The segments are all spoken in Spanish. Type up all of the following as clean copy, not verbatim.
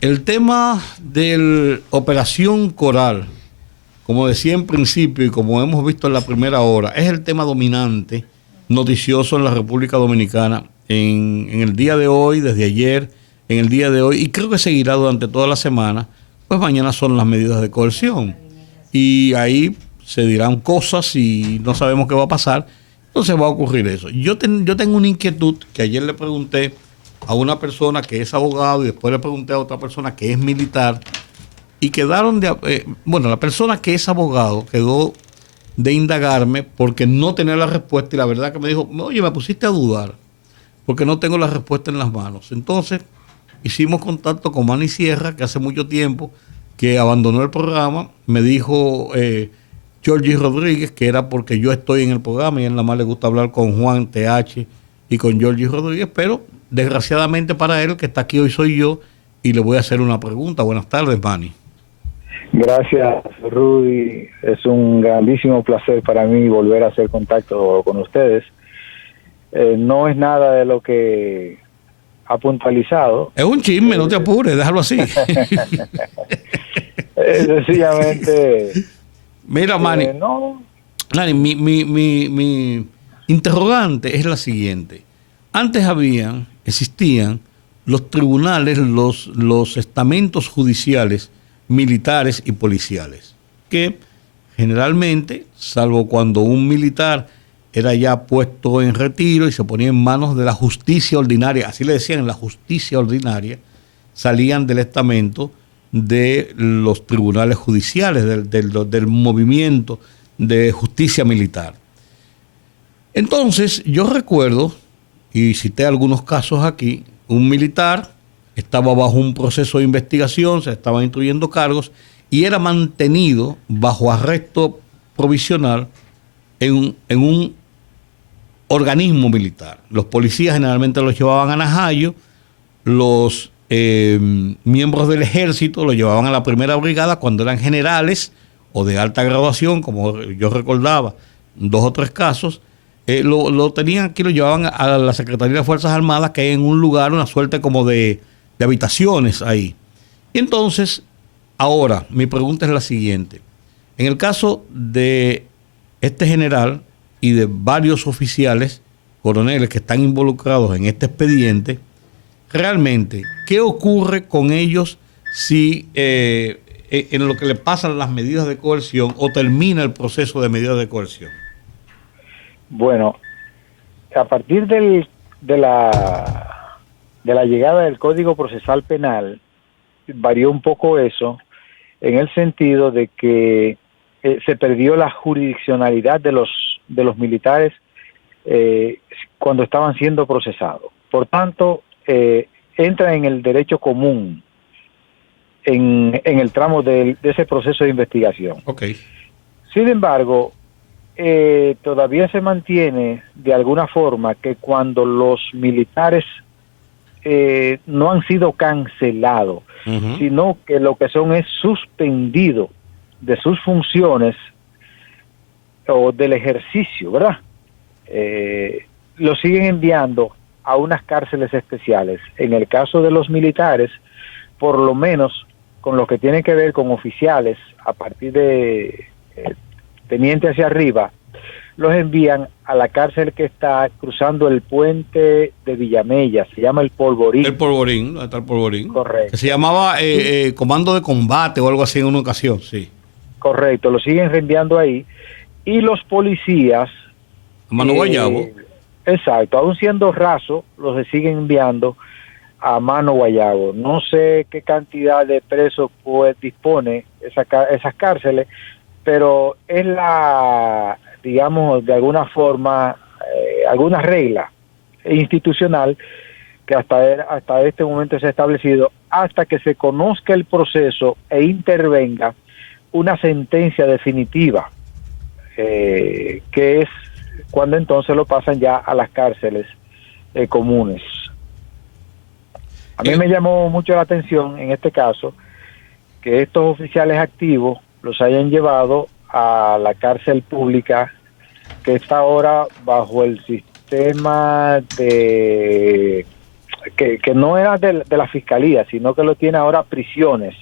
El tema de Operación Coral, como decía en principio y como hemos visto en la primera hora, es el tema dominante, noticioso en la República Dominicana en el día de hoy, desde ayer, en el día de hoy, y creo que seguirá durante toda la semana. Pues mañana son las medidas de coerción y ahí se dirán cosas y no sabemos qué va a pasar. Entonces va a ocurrir eso. Yo tengo una inquietud que ayer le pregunté a una persona que es abogado y después le pregunté a otra persona que es militar y quedaron bueno, la persona que es abogado quedó de indagarme porque no tenía la respuesta y la verdad que me dijo, oye, me pusiste a dudar porque no tengo la respuesta en las manos. Entonces hicimos contacto con Manny Sierra, que hace mucho tiempo que abandonó el programa. Me dijo Georgie Rodríguez que era porque yo estoy en el programa y a él nada más le gusta hablar con Juan TH y con Georgie Rodríguez, pero desgraciadamente para él, que está aquí hoy soy yo y le voy a hacer una pregunta. Buenas tardes, Manny. Gracias, Rudy. Es un grandísimo placer para mí volver a hacer contacto con ustedes. No es nada de lo que ha puntualizado. Es un chisme, no te apures, déjalo así. Sencillamente. Mira, Manny, No. Manny, mi interrogante es la siguiente. Antes existían los tribunales, los estamentos judiciales, militares y policiales, que generalmente, salvo cuando un militar era ya puesto en retiro y se ponía en manos de la justicia ordinaria, así le decían, la justicia ordinaria, salían del estamento de los tribunales judiciales, del movimiento de justicia militar. Entonces, yo recuerdo, y cité algunos casos aquí, un militar estaba bajo un proceso de investigación, se estaban instruyendo cargos y era mantenido bajo arresto provisional en un organismo militar. Los policías generalmente los llevaban a Najayo, los miembros del ejército lo llevaban a la primera brigada cuando eran generales o de alta graduación, como yo recordaba, 2 o 3 casos. Lo tenían aquí, lo llevaban a la Secretaría de Fuerzas Armadas, que hay en un lugar, una suerte como de habitaciones ahí. Y entonces, ahora, mi pregunta es la siguiente. En el caso de este general y de varios oficiales, coroneles que están involucrados en este expediente, realmente, ¿qué ocurre con ellos si en lo que le pasan las medidas de coerción o termina el proceso de medidas de coerción? Bueno, a partir de la llegada del Código Procesal Penal, varió un poco eso, en el sentido de que se perdió la jurisdiccionalidad de los militares cuando estaban siendo procesados. Por tanto, entra en el derecho común en el tramo de ese proceso de investigación. Okay. Sin embargo, todavía se mantiene de alguna forma que cuando los militares no han sido cancelados, sino que lo que son es suspendidos de sus funciones o del ejercicio, ¿verdad? Lo siguen enviando a unas cárceles especiales. En el caso de los militares, por lo menos con lo que tiene que ver con oficiales, a partir de teniente hacia arriba, los envían a la cárcel que está cruzando el puente de Villamella, se llama el Polvorín. El Polvorín, ¿dónde está el Polvorín? Correcto. Que se llamaba Comando de Combate o algo así en una ocasión, sí. Correcto, lo siguen reenviando ahí. Y los policías... Mano Guayabo. Exacto, aún siendo raso, los siguen enviando a Mano Guayabo. No sé qué cantidad de presos pues dispone esas cárceles, pero es la, digamos, de alguna forma, alguna regla institucional que hasta este momento se ha establecido hasta que se conozca el proceso e intervenga una sentencia definitiva, que es cuando entonces lo pasan ya a las cárceles comunes. A mí me llamó mucho la atención en este caso que estos oficiales activos los hayan llevado a la cárcel pública que está ahora bajo el sistema de que no era de la fiscalía, sino que lo tiene ahora prisiones,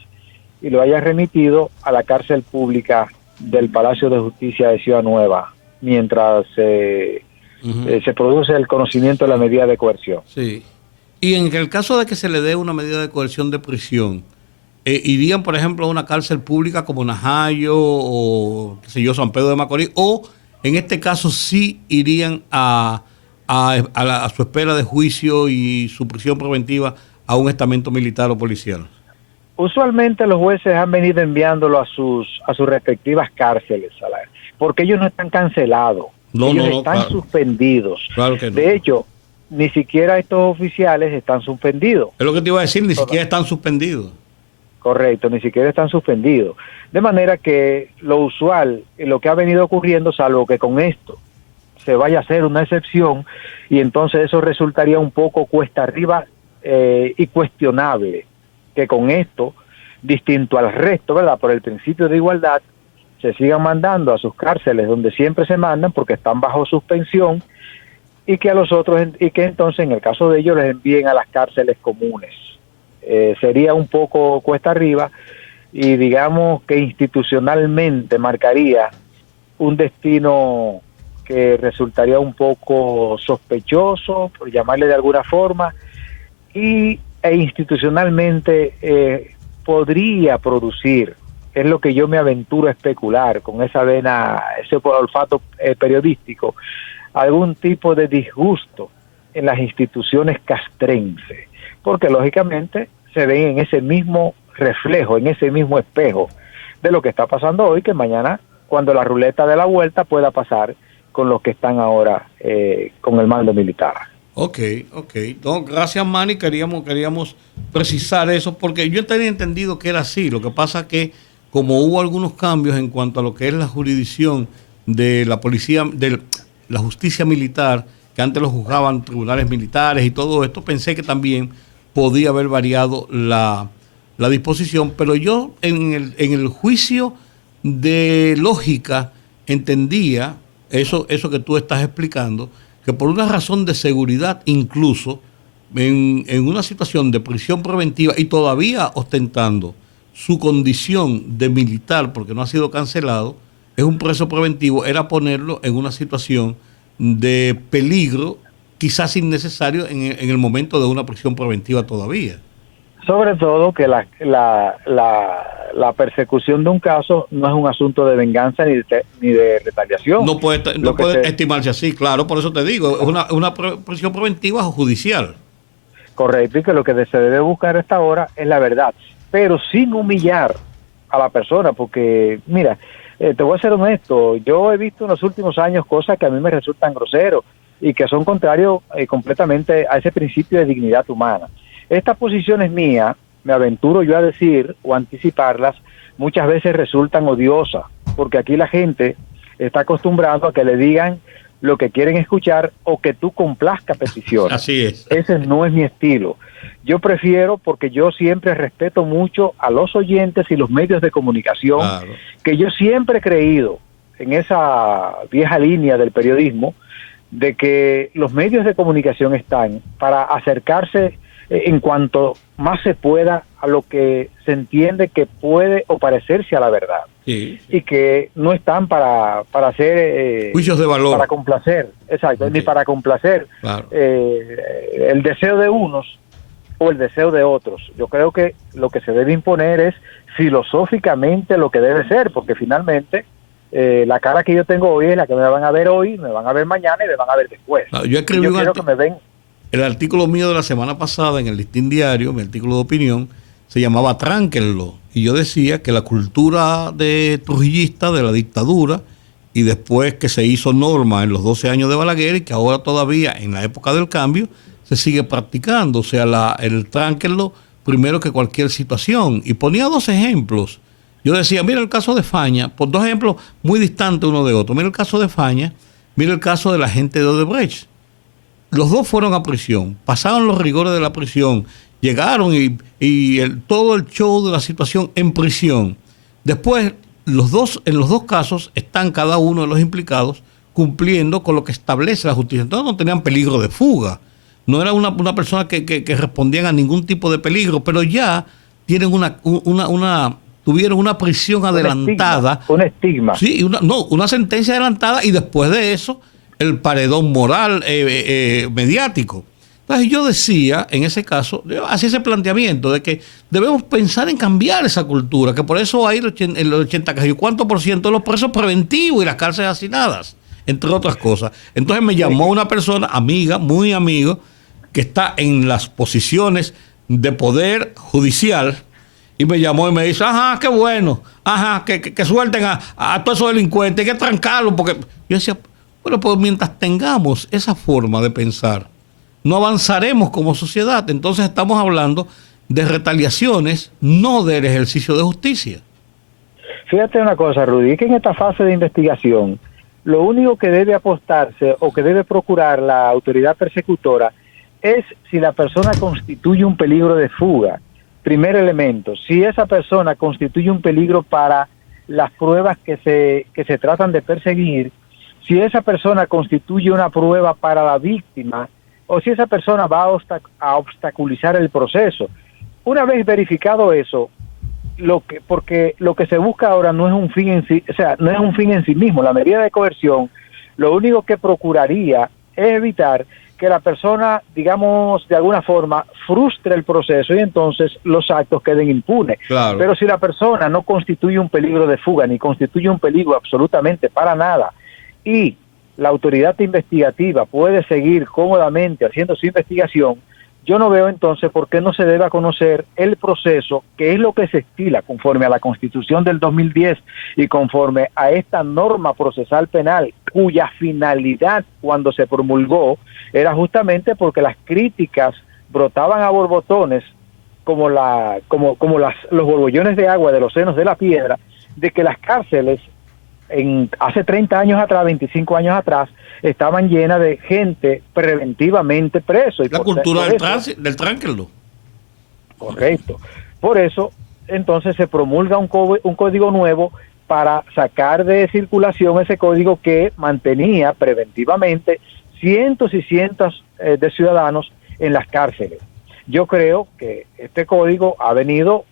y lo haya remitido a la cárcel pública del Palacio de Justicia de Ciudad Nueva, mientras se produce el conocimiento de la medida de coerción. Sí. Y en el caso de que se le dé una medida de coerción de prisión, ¿irían, por ejemplo, a una cárcel pública como Najayo o, qué sé yo, San Pedro de Macorís? ¿O en este caso sí irían a su espera de juicio y su prisión preventiva a un estamento militar o policial? Usualmente los jueces han venido enviándolo a sus respectivas cárceles, porque ellos no están cancelados, ellos están suspendidos. Claro que no. De hecho, ni siquiera estos oficiales están suspendidos. Es lo que te iba a decir, ni siquiera están suspendidos. Correcto, ni siquiera están suspendidos. De manera que lo usual, lo que ha venido ocurriendo, salvo que con esto se vaya a hacer una excepción, y entonces eso resultaría un poco cuesta arriba y cuestionable, que con esto, distinto al resto, ¿verdad?, por el principio de igualdad, se sigan mandando a sus cárceles donde siempre se mandan porque están bajo suspensión, y que a los otros, y que entonces en el caso de ellos les envíen a las cárceles comunes. Sería un poco cuesta arriba, y digamos que institucionalmente marcaría un destino que resultaría un poco sospechoso, por llamarle de alguna forma, e institucionalmente podría producir, es lo que yo me aventuro a especular con esa vena, ese olfato periodístico, algún tipo de disgusto en las instituciones castrenses, porque lógicamente se ven en ese mismo reflejo, en ese mismo espejo de lo que está pasando hoy, que mañana, cuando la ruleta de la vuelta, pueda pasar con los que están ahora con el mando militar. Ok. No, gracias, Manny. Queríamos precisar eso, porque yo tenía entendido que era así. Lo que pasa que, como hubo algunos cambios en cuanto a lo que es la jurisdicción de la policía, de la justicia militar, que antes lo juzgaban tribunales militares y todo esto, pensé que también podía haber variado la disposición, pero yo en el juicio de lógica entendía eso que tú estás explicando, que por una razón de seguridad, incluso en una situación de prisión preventiva y todavía ostentando su condición de militar porque no ha sido cancelado, es un preso preventivo, era ponerlo en una situación de peligro quizás innecesario en el momento de una prisión preventiva todavía. Sobre todo que la persecución de un caso no es un asunto de venganza ni de retaliación. No puede estimarse así, claro, por eso te digo, es una prisión preventiva judicial. Correcto, y que lo que se debe buscar a esta hora es la verdad, pero sin humillar a la persona, porque mira, te voy a ser honesto, yo he visto en los últimos años cosas que a mí me resultan groseros y que son contrarios completamente a ese principio de dignidad humana. Estas posiciones mías, me aventuro yo a decir o anticiparlas, muchas veces resultan odiosas, porque aquí la gente está acostumbrada a que le digan lo que quieren escuchar o que tú complazcas peticiones. Así es. Ese no es mi estilo. Yo prefiero, porque yo siempre respeto mucho a los oyentes y los medios de comunicación, claro, que yo siempre he creído en esa vieja línea del periodismo, de que los medios de comunicación están para acercarse en cuanto más se pueda a lo que se entiende que puede o parecerse a la verdad. Sí. Y que no están para hacer juicios de valor, para complacer, exacto, okay, ni para complacer, claro, el deseo de unos o el deseo de otros. Yo creo que lo que se debe imponer es filosóficamente lo que debe ser, porque finalmente la cara que yo tengo hoy es la que me van a ver hoy, me van a ver mañana y me van a ver después. Claro, yo escribí el artículo mío de la semana pasada en el Listín Diario, mi artículo de opinión, se llamaba Tránquenlo, y yo decía que la cultura de trujillista, de la dictadura, y después que se hizo norma en los 12 años de Balaguer, y que ahora todavía en la época del cambio se sigue practicando, o sea, el tránquenlo primero que cualquier situación. Y ponía dos ejemplos. Yo decía, mira el caso de Faña, por dos ejemplos muy distantes uno de otro. Mira el caso de Faña, mira el caso de la gente de Odebrecht. Los dos fueron a prisión, pasaron los rigores de la prisión, llegaron y todo el show de la situación en prisión. Después, en los dos casos están cada uno de los implicados cumpliendo con lo que establece la justicia. Entonces no tenían peligro de fuga. no era una persona que respondían a ningún tipo de peligro, pero ya tienen tuvieron una prisión adelantada. Un estigma. Sí, una sentencia adelantada y después de eso el paredón moral mediático. Entonces yo decía, en ese caso, hacía ese planteamiento de que debemos pensar en cambiar esa cultura, que por eso hay el 80 y cuánto por ciento de los presos preventivos y las cárceles hacinadas, entre otras cosas. Entonces me llamó una persona, amiga, muy amigo, que está en las posiciones de poder judicial, y me llamó y me dice, ajá, qué bueno, ajá, que suelten a todos esos delincuentes, hay que trancarlos, porque yo decía, bueno, pues mientras tengamos esa forma de pensar, no avanzaremos como sociedad. Entonces estamos hablando de retaliaciones, no del ejercicio de justicia. Fíjate una cosa, Rudy, que en esta fase de investigación, lo único que debe apostarse o que debe procurar la autoridad persecutora es si la persona constituye un peligro de fuga. Primer elemento, si esa persona constituye un peligro para las pruebas que se tratan de perseguir, si esa persona constituye una prueba para la víctima, o si esa persona va a obstaculizar el proceso. Una vez verificado eso, porque lo que se busca ahora no es un fin en sí, o sea, no es un fin en sí mismo. La medida de coerción, lo único que procuraría es evitar que la persona, digamos, de alguna forma, frustre el proceso y entonces los actos queden impunes. Claro. Pero si la persona no constituye un peligro de fuga, ni constituye un peligro absolutamente para nada, y la autoridad investigativa puede seguir cómodamente haciendo su investigación, yo no veo entonces por qué no se debe conocer el proceso, que es lo que se estila conforme a la Constitución del 2010 y conforme a esta norma procesal penal, cuya finalidad cuando se promulgó era justamente porque las críticas brotaban a borbotones como los borbollones de agua de los senos de la piedra, de que las cárceles hace 30 años atrás, 25 años atrás, estaban llenas de gente preventivamente preso. Y la cultura del tránquilo. Correcto. Por eso, entonces se promulga un código nuevo para sacar de circulación ese código que mantenía preventivamente cientos y cientos de ciudadanos en las cárceles. Yo creo que este código ha venido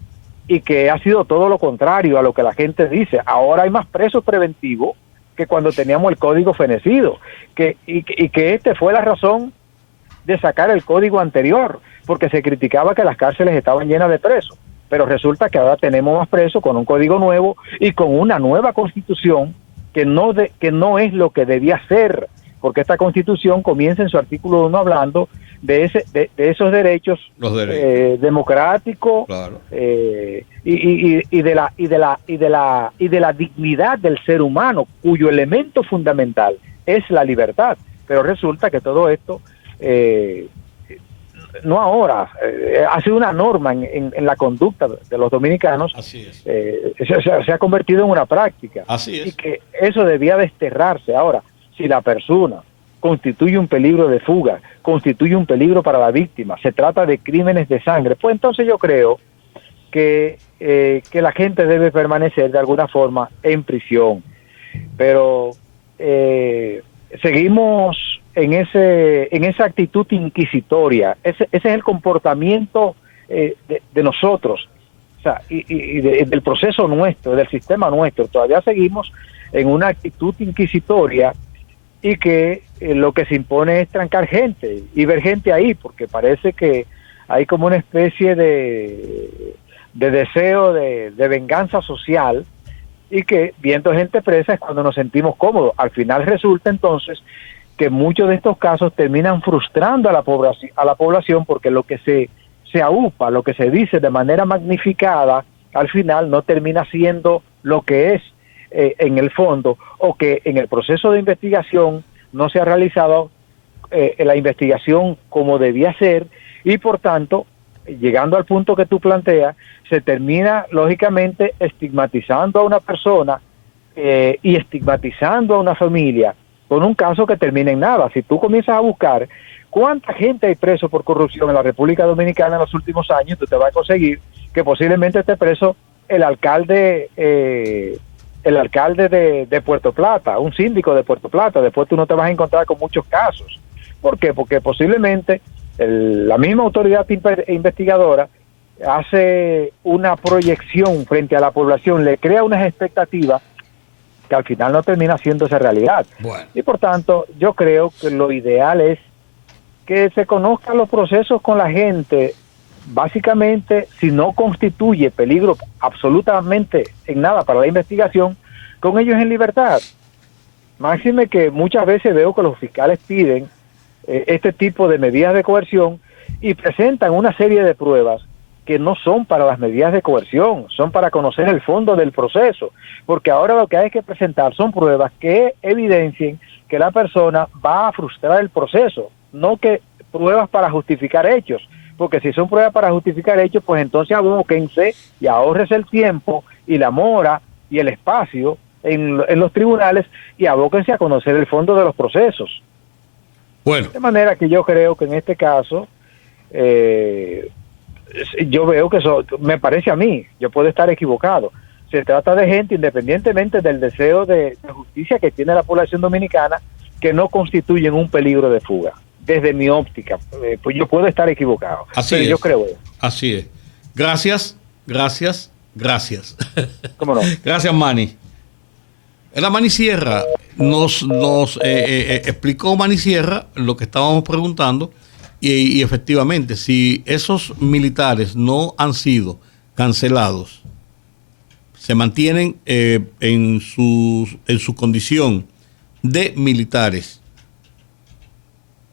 y que ha sido todo lo contrario a lo que la gente dice. Ahora hay más presos preventivos que cuando teníamos el código fenecido, y que fue la razón de sacar el código anterior, porque se criticaba que las cárceles estaban llenas de presos, pero resulta que ahora tenemos más presos con un código nuevo y con una nueva constitución que no es lo que debía ser, porque esta constitución comienza en su artículo 1 hablando de esos derechos, democráticos, claro, y de la dignidad del ser humano, cuyo elemento fundamental es la libertad. Pero resulta que todo esto no ahora, ha sido una norma en la conducta de los dominicanos. Así es. Se ha convertido en una práctica. Así es. Y que eso debía desterrarse. Ahora, si la persona constituye un peligro de fuga, constituye un peligro para la víctima, se trata de crímenes de sangre, pues entonces yo creo que la gente debe permanecer de alguna forma en prisión. Pero seguimos en esa actitud inquisitoria. Ese es el comportamiento de nosotros, o sea, y del proceso nuestro, del sistema nuestro. Todavía seguimos en una actitud inquisitoria y que lo que se impone es trancar gente y ver gente ahí, porque parece que hay como una especie de deseo de venganza social, y que viendo gente presa es cuando nos sentimos cómodos. Al final resulta entonces que muchos de estos casos terminan frustrando a la población, porque lo que se aupa, lo que se dice de manera magnificada, al final no termina siendo lo que es en el fondo, o que en el proceso de investigación no se ha realizado la investigación como debía ser, y por tanto, llegando al punto que tú planteas, se termina lógicamente estigmatizando a una persona y estigmatizando a una familia con un caso que termina en nada. Si tú comienzas a buscar cuánta gente hay preso por corrupción en la República Dominicana en los últimos años, tú te vas a conseguir que posiblemente esté preso el alcalde de Puerto Plata, un síndico de Puerto Plata. Después tú no te vas a encontrar con muchos casos. ¿Por qué? Porque posiblemente La misma autoridad investigadora hace una proyección frente a la población, le crea unas expectativas que al final no termina haciéndose realidad. Bueno. Y por tanto, yo creo que lo ideal es que se conozcan los procesos con la gente. Básicamente, si no constituye peligro absolutamente en nada para la investigación, con ellos en libertad. Máxime que muchas veces veo que los fiscales piden este tipo de medidas de coerción y presentan una serie de pruebas que no son para las medidas de coerción, son para conocer el fondo del proceso, porque ahora lo que hay que presentar son pruebas que evidencien que la persona va a frustrar el proceso, no que pruebas para justificar hechos, porque si son pruebas para justificar hechos, pues entonces abóquense y ahórrese el tiempo y la mora y el espacio en los tribunales y abóquense a conocer el fondo de los procesos. Bueno. De manera que yo creo que en este caso, yo veo que eso, me parece a mí, yo puedo estar equivocado, se trata de gente, independientemente del deseo de justicia que tiene la población dominicana, que no constituyen un peligro de fuga. Desde mi óptica, pues yo puedo estar equivocado. Así pero es. Yo creo eso. Así es. Gracias. ¿Cómo no? Gracias, Manny. Era Manny Sierra. Nos explicó Manny Sierra lo que estábamos preguntando y efectivamente, si esos militares no han sido cancelados, se mantienen en su condición de militares,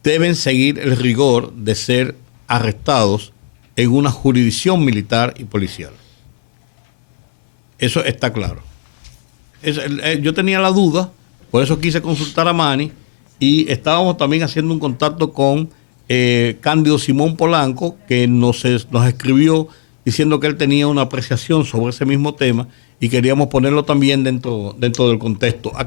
deben seguir el rigor de ser arrestados en una jurisdicción militar y policial. Eso está claro. Yo tenía la duda, por eso quise consultar a Manny, y estábamos también haciendo un contacto con Cándido Simón Polanco, que nos escribió diciendo que él tenía una apreciación sobre ese mismo tema y queríamos ponerlo también dentro del contexto.